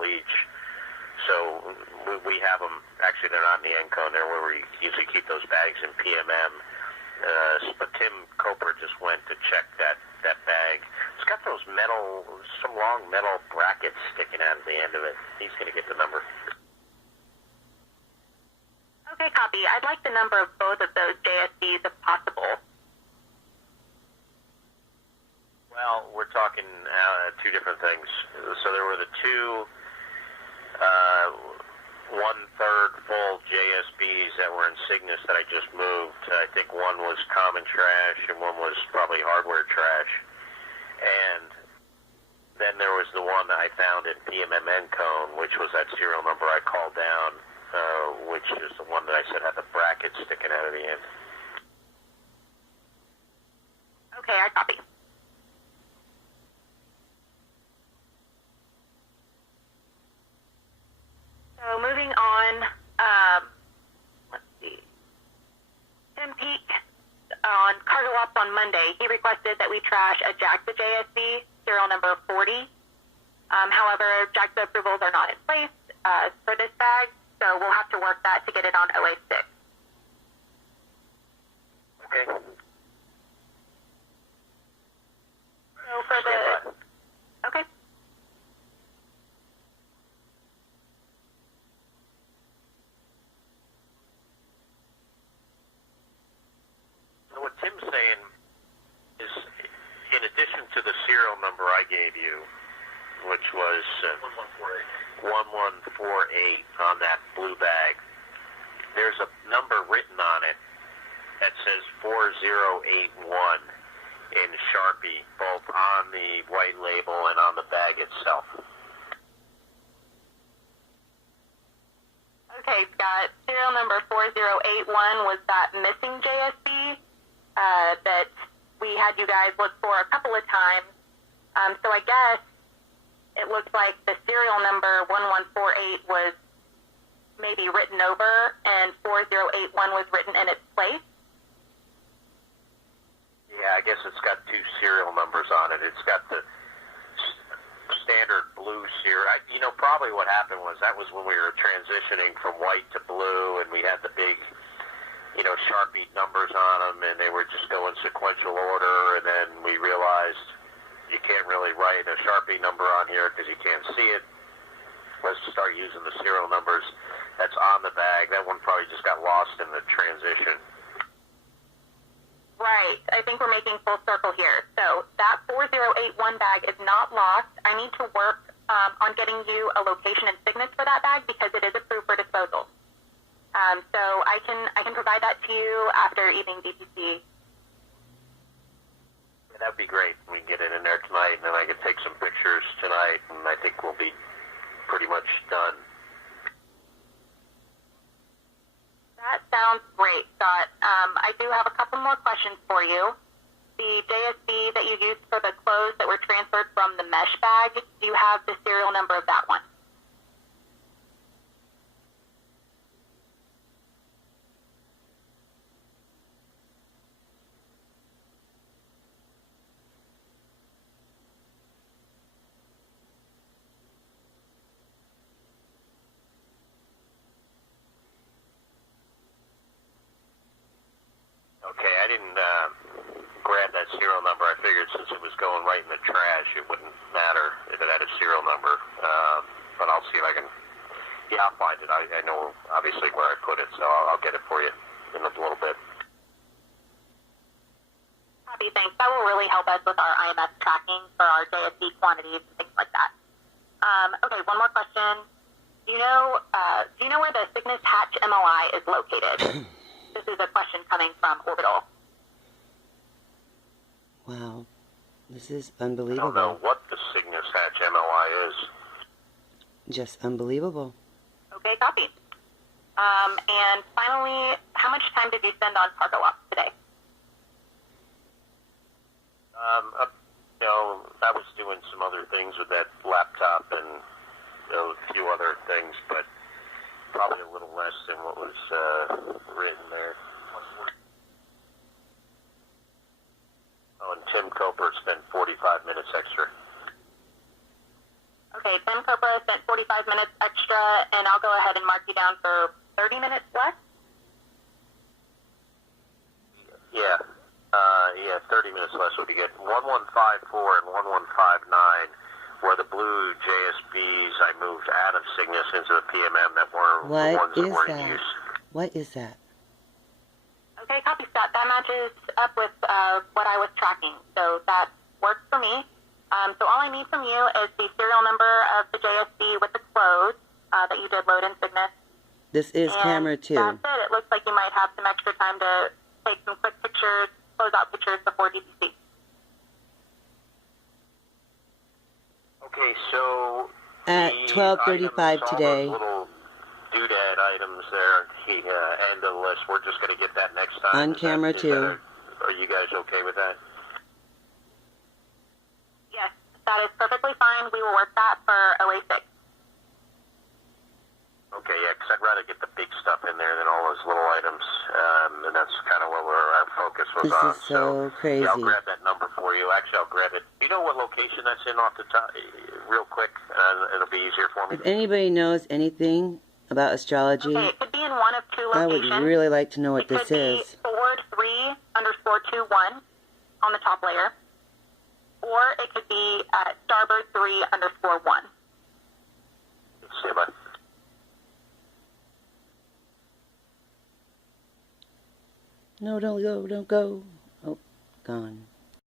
barrel each. So we have them, actually they're not in the end cone, they're where we usually keep those bags in PMM. But Tim Coper just went to check that bag. It's got those some long metal brackets sticking out of the end of it. He's going to get the number. Okay, copy. I'd like the number of both of those JSBs if possible. Well, we're talking two different things. So there were the two 1/3 full JSBs that were in Cygnus that I just moved. I think one was common trash and one was probably hardware trash. And then there was the one that I found in PMMN cone, which was that serial number I called down, which is the one that I said had the bracket sticking out of the end. Okay, I copy. So moving on, let's see. Tim Peak on Cargo Ops on Monday, he requested that we trash a JAXA JSB, serial number 40. However, JAXA approvals are not in place for this bag, so we'll have to work that to get it on OA6. Okay. So for the... Okay. What Tim's saying is, in addition to the serial number I gave you, which was 1148 on that blue bag, there's a number written on it that says 4081 in Sharpie, both on the white label and on the bag itself. Okay, Scott. Serial number 4081 was that missing JSB that we had you guys look for a couple of times. So I guess it looks like the serial number 1148 was maybe written over and 4081 was written in its place. Yeah, I guess it's got two serial numbers on it. It's got the standard blue serial. Probably what happened was that was when we were transitioning from white to blue, and we had the big, Sharpie numbers on them, and they were just going sequential order, and then we realized you can't really write a Sharpie number on here because you can't see it. Let's start using the serial numbers that's on the bag. That one probably just got lost in the transition. Right. I think we're making full circle here. So that 4081 bag is not lost. I need to work on getting you a location and Cygnus for that bag because it is approved for disposal. So I can provide that to you after evening DPC. Yeah, that'd be great. We can get it in there tonight, and then I can take some pictures tonight, and I think we'll be pretty much done. That sounds great, Scott. I do have a couple more questions for you. The JSB that you used for the clothes that were transferred from the mesh bag, do you have the serial number of that one? Okay, I didn't grab that serial number. I figured since it was going right in the trash, it wouldn't matter if it had a serial number. But I'll see if I can... Yeah, I'll find it. I know, obviously, where I put it, so I'll get it for you in a little bit. Copy, thanks. That will really help us with our IMS tracking for our JSB quantities and things like that. Okay, one more question. Do you know where the Cygnus Hatch MOI is located? This is a question coming from Orbital. Wow, this is unbelievable. I don't know what the Cygnus Hatch MOI is. Just unbelievable. Okay, copy. And finally, how much time did you spend on Cargo Ops today? I was doing some other things with that laptop and a few other things, but probably a little less than what was written there. Oh, and Tim Coper spent 45 minutes extra. Okay, Tim Coper Alpha spent 45 minutes extra, and I'll go ahead and mark you down for 30 minutes less. Yeah. 30 minutes less would be good. 1154 and 1159 were the blue JSBs I moved out of Cygnus into the PMM that were the ones that were in use. What is that? Okay, copy, Scott. That matches up with what I was tracking, so that works for me. So all I need from you is the serial number of the JSB with the close that you did load in Cygnus. This is and camera 2. That's it. It looks like you might have some extra time to take some quick pictures, close-out pictures before DPC. Okay, so at 12:35 today. All those little doodad items there, end of the list. We're just going to get that next time. On camera 2. Are you guys okay with that? Yes, that is perfectly fine. We will work that for OA6. Okay, yeah, because I'd rather get the big stuff in there than all those little items, and that's kind of what our focus was this on. This is so crazy. Yeah, I'll grab that number for you. Actually, I'll grab it. You know what location that's in off the top, real quick? It'll be easier for me. If anybody knows anything about astrology, okay, it could be in one of two locations. I would really like to know what this is. It could be forward 3_21 on the top layer, or it could be starboard 3_1. Stand by. No, don't go, don't go. Oh, gone.